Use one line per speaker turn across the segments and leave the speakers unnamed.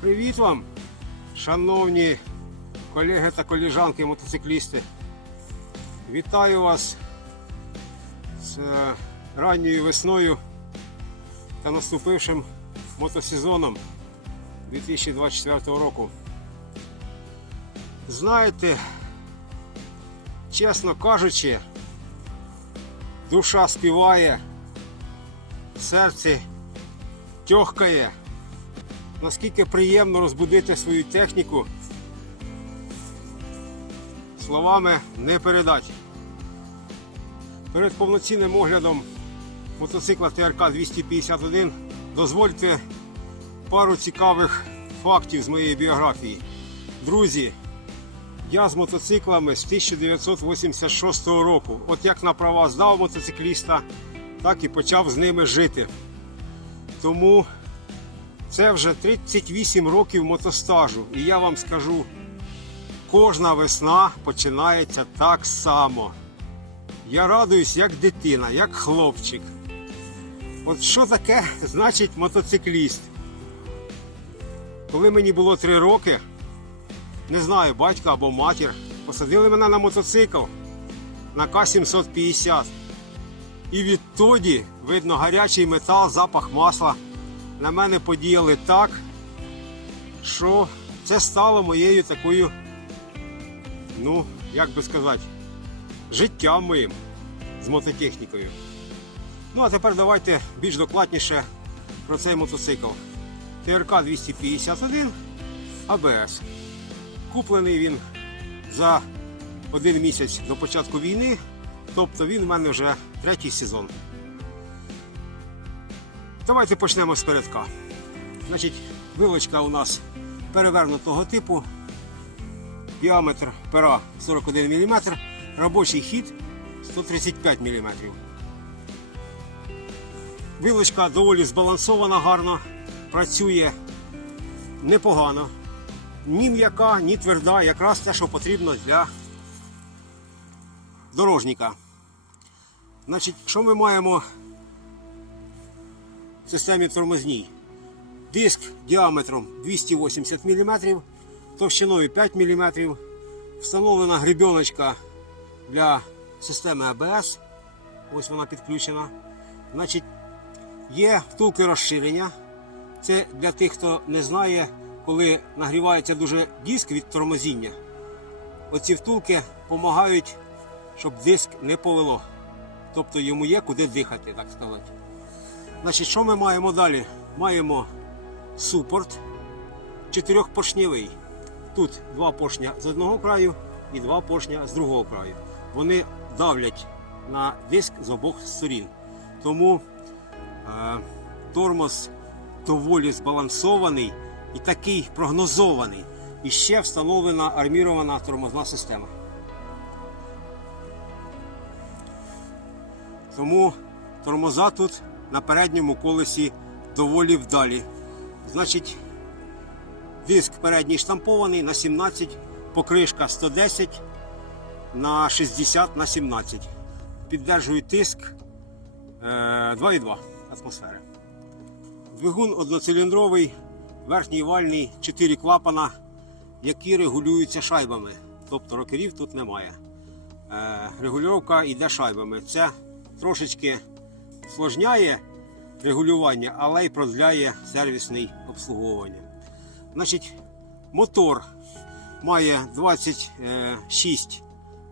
Привіт вам, шановні колеги та коліжанки мотоциклісти. Вітаю вас з е, ранньою весною та наступившим мотосезоном 2024 року. Знаєте, чесно кажучи, душа співає, серце тьохкає. Наскільки приємно розбудити свою техніку, словами не передати. Перед повноцінним оглядом мотоцикла ТРК 251 дозвольте пару цікавих фактів з моєї біографії. Друзі, я з мотоциклами з 1986 року. От як на права здав мотоцикліста, так і почав з ними жити. Тому це вже 38 років мотостажу. І я вам скажу, кожна весна починається так само. Я радуюсь як дитина, як хлопчик. От що таке значить мотоцикліст? Коли мені було 3 роки, не знаю, батько або матір, посадили мене на мотоцикл на К-750. І відтоді, видно, гарячий метал, запах масла на мене подіяли так, що це стало моєю такою, ну, як би сказати, життям моїм з мототехнікою. Ну, а тепер давайте більш докладніше про цей мотоцикл. ТРК 251 АБС. Куплений він за один місяць до початку війни, тобто він в мене вже третій сезон. Давайте почнемо з передка. Значить, вилочка у нас перевернутого типу, діаметр пера 41 мм, робочий хід 135 мм. Вилочка доволі збалансована гарно, працює непогано. Ні м'яка, ні тверда, якраз те, що потрібно для дорожника. Значить, що ми маємо системі тормозній? Диск діаметром 280 мм, товщиною 5 мм, встановлена гребіночка для системи АБС. Ось вона підключена. Значить, є втулки розширення. Це для тих, хто не знає, коли нагрівається дуже диск від тормозіння. Оці втулки допомагають, щоб диск не повело. Тобто йому є куди дихати, так сказати. Значить, що ми маємо далі? Маємо супорт чотирьохпоршневий. Тут два поршня з одного краю і два поршня з другого краю. Вони давлять на диск з обох сторін. Тому е, тормоз доволі збалансований і такий прогнозований. І ще встановлена армірована тормозна система. Тому тормоза тут на передньому колесі доволі вдалі. Значить, диск передній штампований на 17, покришка 110 на 60 на 17. Піддержує тиск е, 2,2 атмосфери. Двигун одноциліндровий, верхній вальний, 4 клапана, які регулюються шайбами. Тобто рокерів тут немає. Е, регулювання йде шайбами. Це трошечки сложняє регулювання, але й продляє сервісне обслуговування. Значить, мотор має 26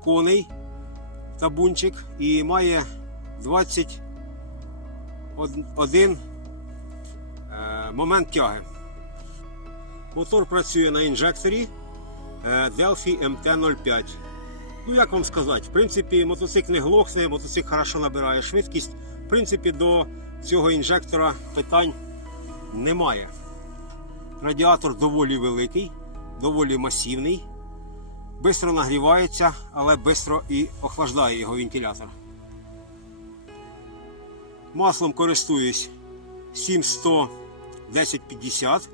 коней табунчик і має 21 е, момент тяги. Мотор працює на інжекторі е, Delphi MT-05. Ну, як вам сказати, в принципі, мотоцикл не глохне, мотоцикл хорошо набирає швидкість. В принципі, до цього інжектора питань немає. Радіатор доволі великий, доволі масивний, швидко нагрівається, але швидко і охлаждає його вентилятор. Маслом користуюсь 7100 1050.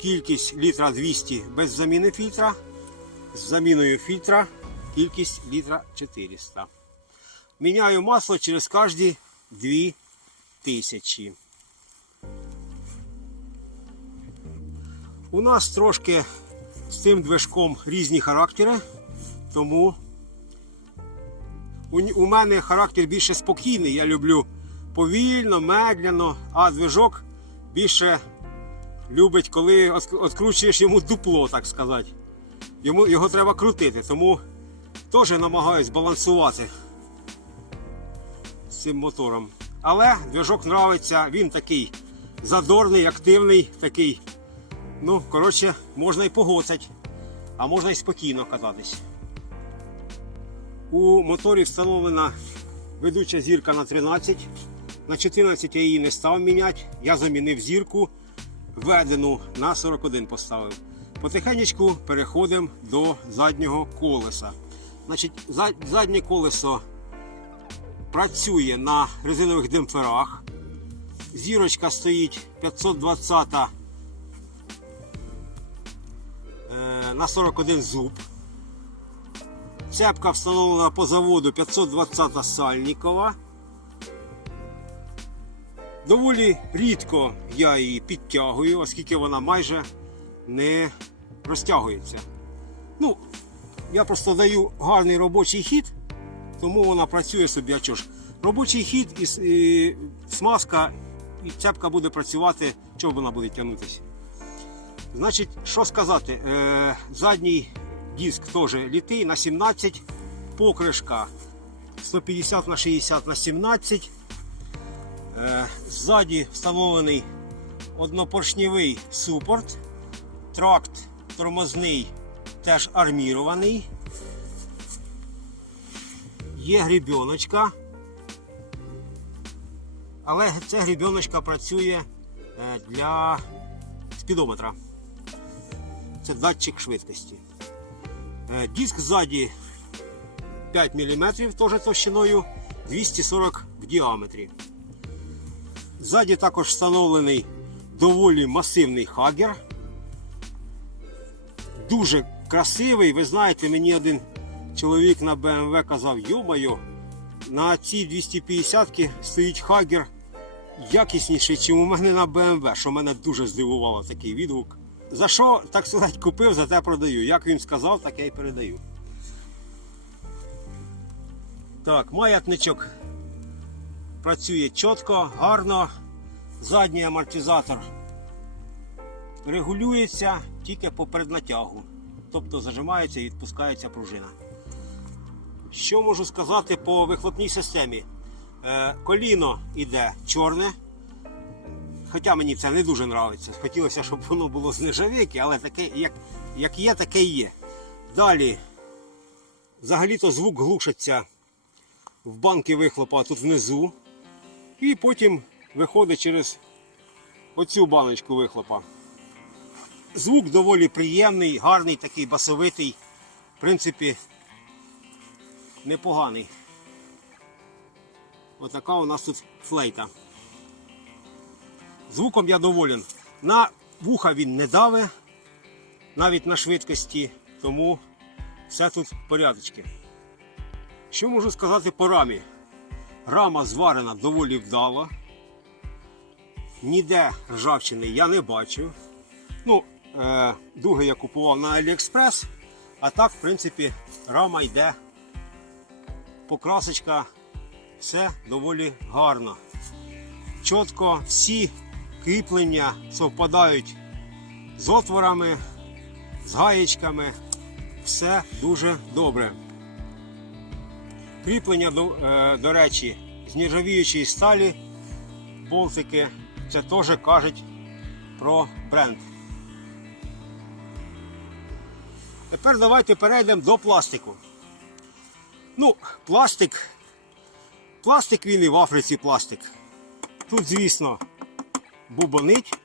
Кількість літра 200 без заміни фільтра. З заміною фільтра кількість літра 400. Міняю масло через кожні 2 тисячі. У нас трошки з цим движком різні характери, тому у, мене характер більше спокійний. Я люблю повільно, медленно, а движок більше любить, коли откручуєш йому дупло, так сказати. Йому, його треба крутити, тому теж намагаюсь балансувати цим мотором. Але движок нравиться, він такий задорний, активний, такий. Ну, коротше, можна і погоцать, а можна і спокійно кататись. У моторі встановлена ведуча зірка на 13. На 14 я її не став міняти. Я замінив зірку, введену на 41 поставив. Потихенечку переходимо до заднього колеса. Значить, заднє колесо працює на резинових демпферах. Зірочка стоїть 520 е, на 41 зуб. Цепка встановлена по заводу 520 сальникова. Доволі рідко я її підтягую, оскільки вона майже не розтягується. Ну, я просто даю гарний робочий хід, тому вона працює собі. Ж? Робочий хід і, і смазка, і цепка буде працювати, чого вона буде тягнутися. Значить, що сказати, е, задній диск теж літий на 17, покришка 150 на 60 на 17. Е, ззаді встановлений однопоршневий супорт, тракт тормозний теж армірований. Є грібіночка. Але ця грібіночка працює е, для спідометра. Це датчик швидкості. Е, Диск ззаді 5 мм, теж товщиною 240 в діаметрі. Ззаді також встановлений доволі масивний хагер. Дуже красивий. Ви знаєте, мені один чоловік на BMW казав, йо-моє, на цій 250-ки стоїть хагер якісніший, ніж у мене на BMW, що мене дуже здивувало такий відгук. За що, так сказати, купив, за те продаю. Як він сказав, так я й передаю. Так, маятничок працює чітко, гарно. Задній амортизатор регулюється тільки по преднатягу. Тобто зажимається і відпускається пружина. Що можу сказати по вихлопній системі? Е, коліно йде чорне. Хоча мені це не дуже подобається. Хотілося, щоб воно було з нержавійки, але таке, як, як є, таке і є. Далі, взагалі-то звук глушиться в банки вихлопа тут внизу. І потім виходить через оцю баночку вихлопа. Звук доволі приємний, гарний, такий басовитий. В принципі, непоганий. Отака у нас тут флейта. Звуком я доволен. На вуха він не даве, навіть на швидкості, тому все тут в порядочки. Що можу сказати по рамі? Рама зварена доволі вдало. Ніде ржавчини я не бачу. Ну, е, дуги я купував на Aliexpress, а так, в принципі, рама йде, покрасочка, все доволі гарно. Чітко всі кріплення совпадають з отворами, з гаєчками. Все дуже добре. Кріплення, до, е, до речі, з нержавіючої сталі, болтики, це теж кажуть про бренд. Тепер давайте перейдемо до пластику. Ну, пластик. Пластик він і в Африці пластик. Тут, звісно, бубонить.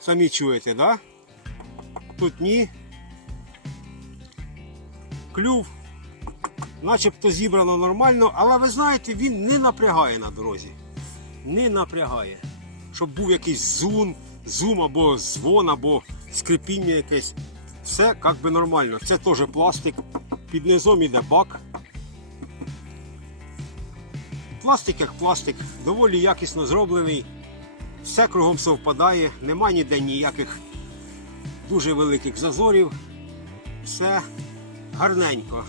Самі чуєте, да? Тут ні. Клюв начебто зібрано нормально, але ви знаєте, він не напрягає на дорозі. Не напрягає. Щоб був якийсь зум, зум або звон, або скрипіння якесь. Все як би нормально. Це теж пластик. Під низом іде бак. Пластик як пластик, доволі якісно зроблений. Все кругом совпадає, нема ніде ніяких дуже великих зазорів. Все гарненько.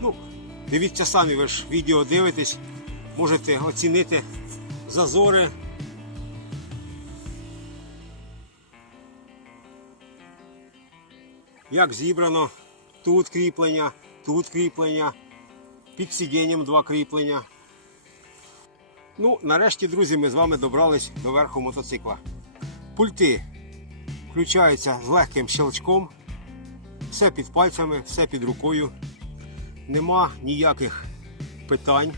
Ну, дивіться самі, ви ж відео дивитесь, можете оцінити зазори. Як зібрано тут кріплення, тут кріплення, під сидінням два кріплення. Ну, нарешті, друзі, ми з вами добрались до верху мотоцикла. Пульти включаються з легким щелчком. Все під пальцями, все під рукою. Нема ніяких питань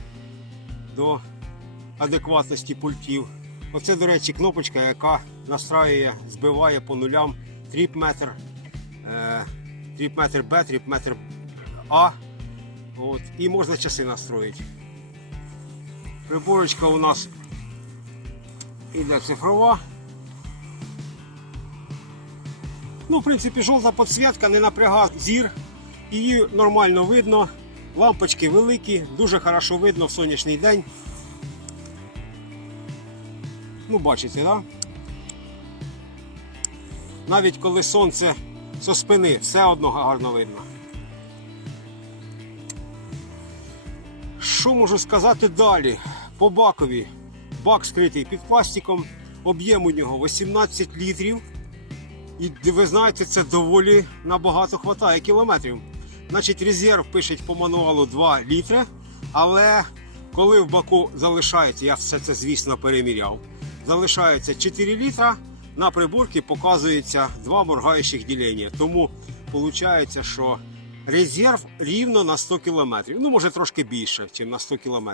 до адекватності пультів. Оце, до речі, кнопочка, яка настраює, збиває по нулям тріп-метр, е, тріп-метр Б, тріп-метр А. От, і можна часи настроїти. Приборочка у нас іде цифрова. Ну, в принципі, жовта підсвітка не напрягає зір. Її нормально видно. Лампочки великі, дуже хорошо видно в сонячний день. Ну, бачите, да? Навіть коли сонце зі спини, все одно гарно видно. Що можу сказати далі? По бакові. Бак скритий під пластиком, об'єм у нього 18 літрів. І ви знаєте, це доволі набагато хватає кілометрів. Значить, резерв пишуть по мануалу 2 літри, але коли в баку залишається, я все це, звісно, переміряв, залишається 4 літра, на приборці показується два моргаючих ділення. Тому виходить, що резерв рівно на 100 км. Ну, може трошки більше, ніж на 100 км.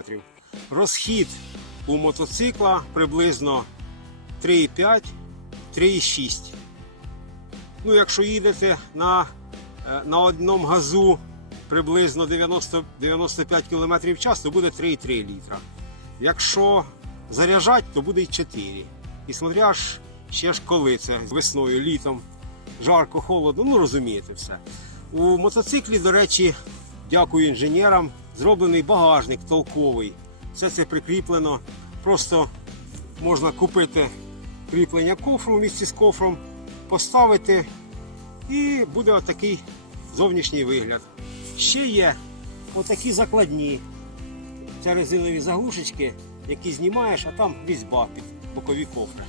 Розхід у мотоцикла приблизно 3,5-3,6. Ну, якщо їдете на, е, на одному газу приблизно 90, 95 км в час, то буде 3,3 літра. Якщо заряджати, то буде й 4. І смотря ще ж коли це весною, літом, жарко, холодно, ну розумієте все. У мотоциклі, до речі, дякую інженерам, зроблений багажник толковий. Все це прикріплено. Просто можна купити кріплення кофру в місці з кофром, поставити і буде отакий зовнішній вигляд. Ще є отакі закладні. Це резинові заглушечки, які знімаєш, а там різьба під бокові кофри.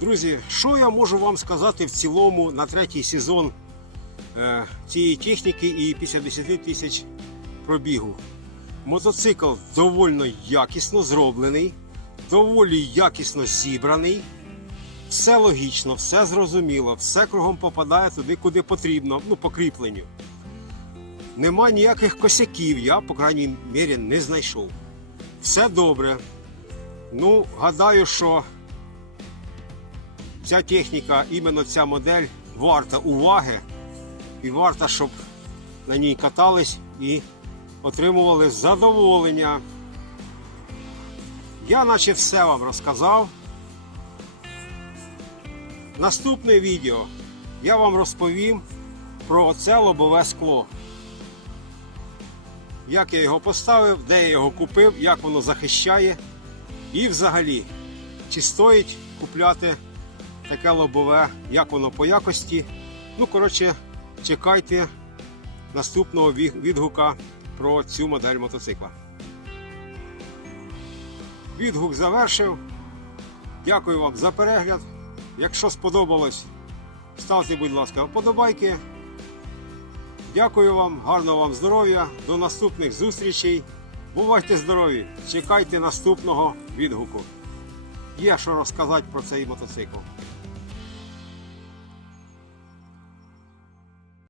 Друзі, що я можу вам сказати в цілому на третій сезон цієї техніки і після 10 тисяч пробігу? Мотоцикл доволі якісно зроблений, доволі якісно зібраний. Все логічно, все зрозуміло, все кругом попадає туди, куди потрібно, ну, по кріпленню. Нема ніяких косяків, я, по крайній мірі, не знайшов. Все добре. Ну, гадаю, що ця техніка, іменно ця модель, варта уваги і варта, щоб на ній катались і отримували задоволення. Я наче все вам розказав. Наступне відео я вам розповім про це лобове скло. Як я його поставив, де я його купив, як воно захищає. І взагалі, чи стоїть купляти таке лобове, як воно по якості. Ну, коротше, чекайте наступного відгука про цю модель мотоцикла. Відгук завершив. Дякую вам за перегляд. Якщо сподобалось, ставте, будь ласка, вподобайки. Дякую вам, гарного вам здоров'я, до наступних зустрічей. Бувайте здорові! Чекайте наступного відгуку. Є що розказати про цей мотоцикл.